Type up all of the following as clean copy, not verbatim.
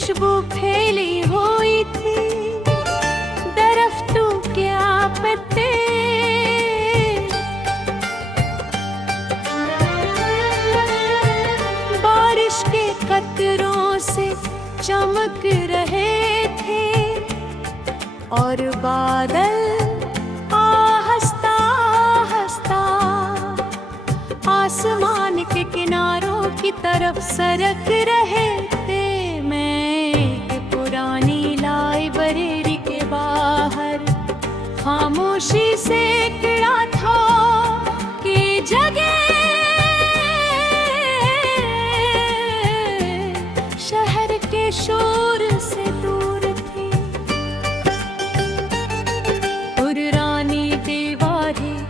खुशबू फैली हुई थी, दरख्तों क्या पत्ते, बारिश के कतरों से चमक रहे थे और बादल आहिस्ता आहिस्ता आसमान के किनारों की तरफ सरक रहे थे। मैं एक पुरानी लाइब्रेरी के बाहर खामोशी से खड़ा था कि जगह शहर के शोर से दूर थी। पुरानी दीवारें,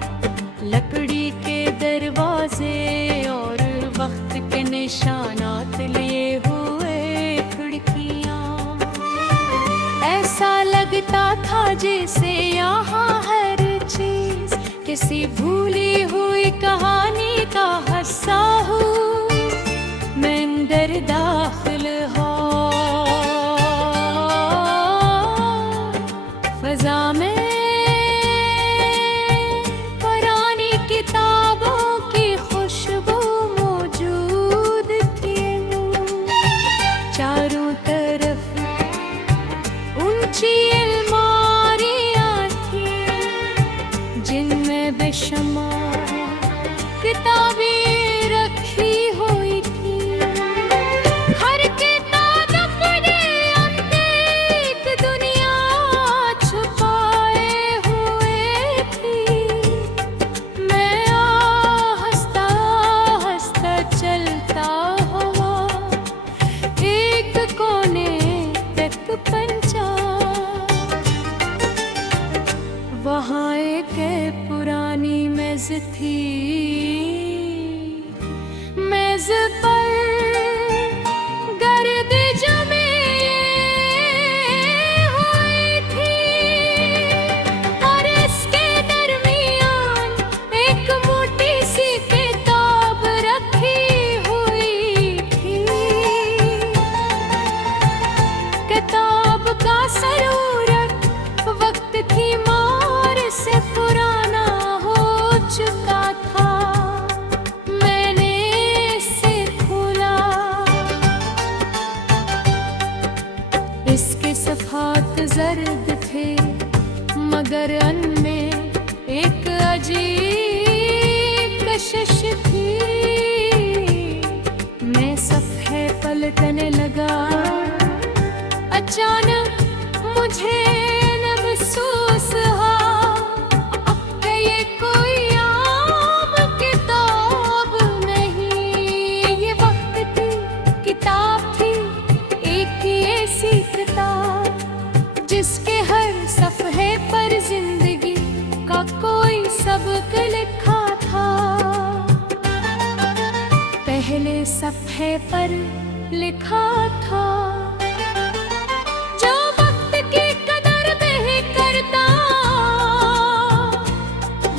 लकड़ी के दरवाजे और वक्त के निशानात लिए हुए खिड़कियां, ऐसा लगता था जैसे यहाँ हर चीज किसी भूली हुई कहानी का हिस्सा हो। मैं अंदर दाखिल हो फजा में पुरानी किताबों की खुशबू मौजूद थी। चारों तरफ ऊंची अलमारियां थी जिनमें बेशुमार किताबें रखी हुई थी। हर किताब अपने अंदर एक दुनिया छुपाए हुए थी। मैं आहिस्ता आहिस्ता चलता हुआ एक कोने तक पहुंचा। वहाँ एक पुरानी मेज थी, मेज पर गर्द जमी हुई थी और इसके दरमियान एक मोटी सी किताब रखी हुई थी। किताब का ज़रूरत वक्त की मार से पुराना हो चुका था। मैंने इसे खोला, इसके सफ़ात जर्द थे मगर अनमें एक अजीब कशिश थी। मैं सफ़े पलटने लगा, अचानक मुझे महसूस हुआ कि ये कोई आम किताब नहीं, ये वक्त की किताब थी। एक ऐसी किताब जिसके हर सफ़े पर जिंदगी का कोई सबक लिखा था। पहले सफ़े पर लिखा था, जो वक्त की कदर नहीं करता,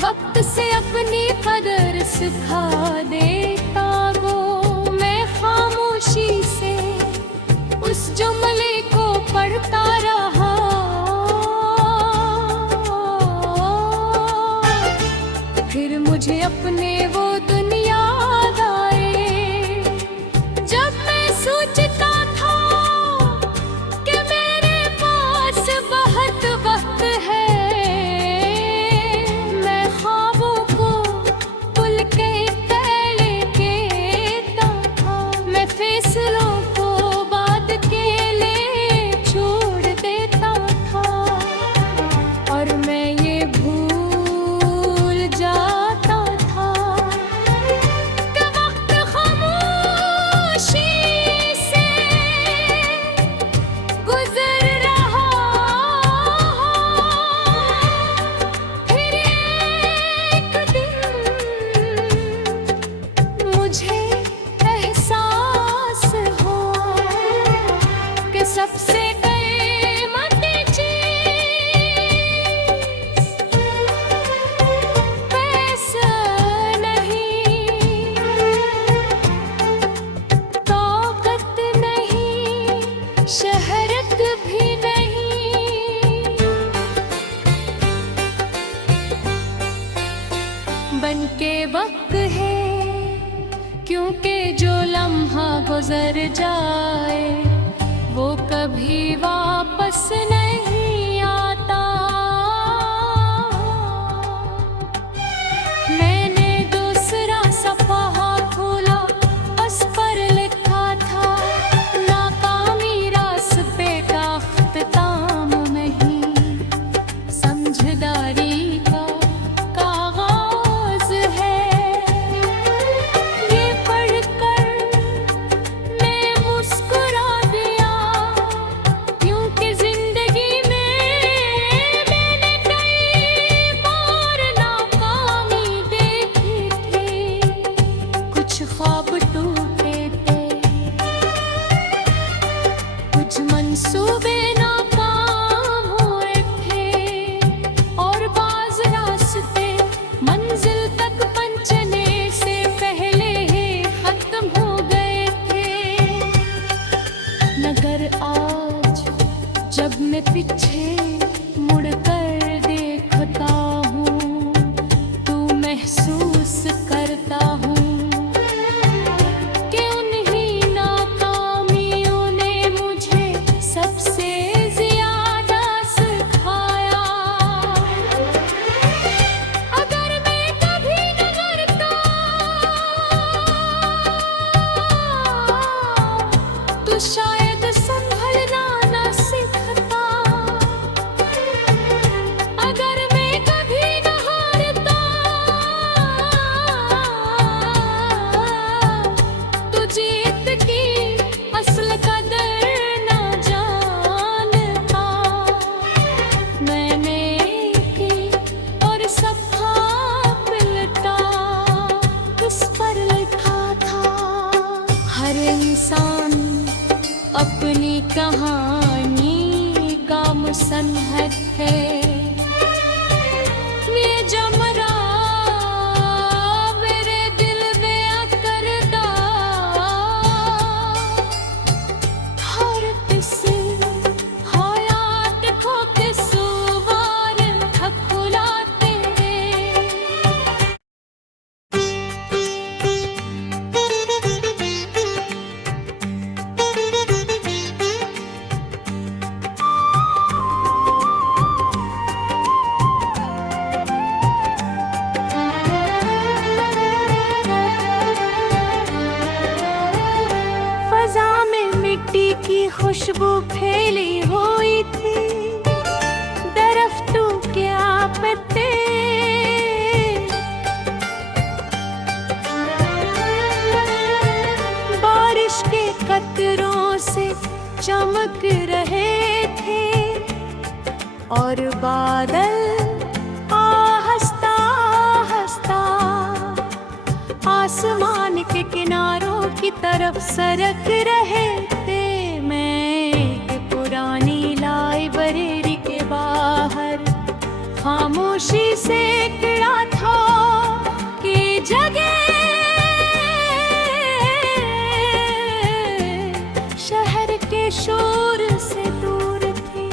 वक्त से अपनी कदर सिखा देता वो। मैं खामोशी से उस जुमले को पढ़ता रहा। फिर मुझे अपने वो दुनिया याद आए जब मैं सोचता था कि मेरे पास बहुत वक्त है। मैं ख्वाबों को भूल के पहले कहता था, मैं फैसलों को बाद के लिए छोड़ देता था और मैं ये भूल जाता था बन के वक्त है, क्योंकि जो लम्हा गुजर जाए वो कभी वापस नहीं आता। मैंने दूसरा सफ़हा खोला, उस पर लिखा था नाकामी रास्ते का अख्ताम नहीं, समझदारी का कागज़ है। ये पढ़कर मैं मुस्कुरा दिया, क्योंकि जिंदगी में मैंने कई बार नाकामी देखी थी। कुछ ख्वाब टूटे थे, कुछ मंसूबे नाकाम हुए थे, और बाज़ रास्ते मंजिल तक पहुंचने से पहले ही खत्म हो गए थे। मगर आज जब मैं पीछे मुड़कर देखता हूँ तो महसूस करता हूँ कि उन्हीं नाकामियों ने मुझे सबसे ज्यादा सिखाया। अगर मैं कभी न करता तो शायद संभलना न सीखता। अगर मैं कभी न हारता तो जीत की असल कदर न जानता। मैंने की और सफ़ा पलटा, उस पर लिखा था हर इंसान अपनी कहानी का मुसन्नद है। ये जमरा मेरे दिल में करदा, हर किसी हयात को किसवार थकुलाते हैं। फ़ज़ा में मिट्टी की खुशबू फैली हुई थी, दरख्तों क्या पत्ते बारिश के कतरों से चमक रहे थे, और बादल आहिस्ता आहिस्ता आसमान के किनारों की तरफ सरक रहे थे। मैं एक पुरानी लाइब्रेरी के बाहर खामोशी से खड़ा था कि जगह शहर के शोर से दूर थी।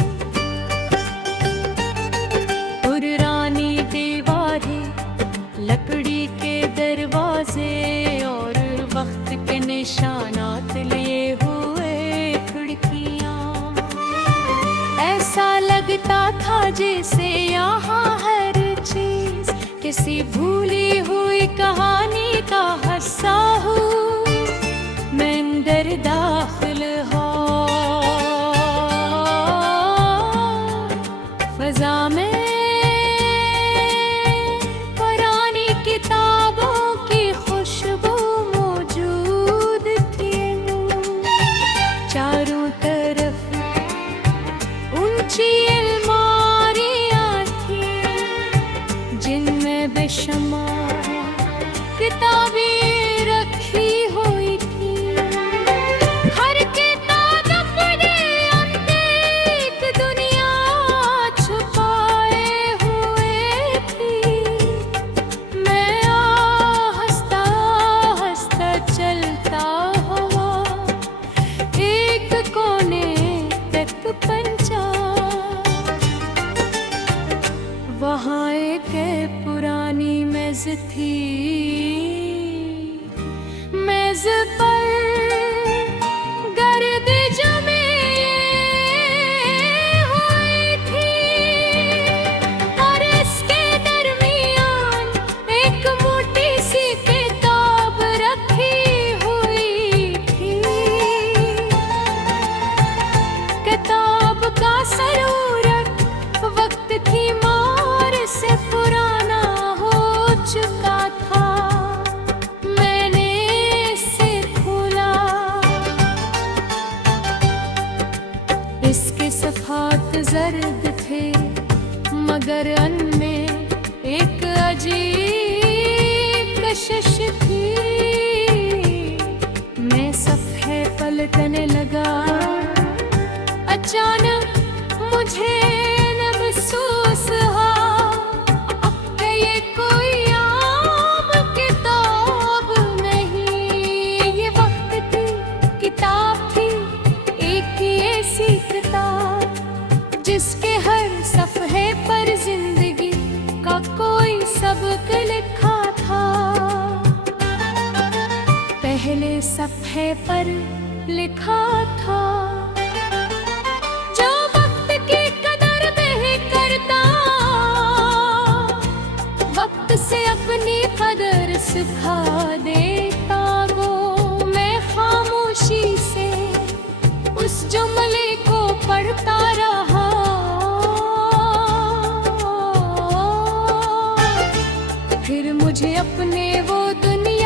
पुरानी दीवारें, लकड़ी के दरवाजे और वक्त के निशानात लिए हुए खिड़कियाँ, ऐसा लगता था जैसे यहाँ हर चीज थी। मेज पर गर्द जमी हुई थी और इसके दरमियान एक मोटी सी किताब रखी हुई थी। किताब का सरूरत वक्त की मार से पुराना हो चुका था। मैंने इसे खोला, इसके सफ़ात जर्द थे मगर उनमें एक अजीब कशिश थी। मैं सफ़े पलटने लगा, अचानक मुझे महसूस हुआ कि ये कोई आम किताब नहीं, ये वक्त की किताब थी। एक ऐसी किताब जिसके हर सफ़े पर जिंदगी का कोई सबक लिखा था। पहले सफ़े पर लिखा था, जो वक्त की कदर नहीं करता, वक्त से अपनी कदर सिखा देता वो। मैं खामोशी से उस जुमले को पढ़ता रहा, फिर मुझे अपने वो दुनिया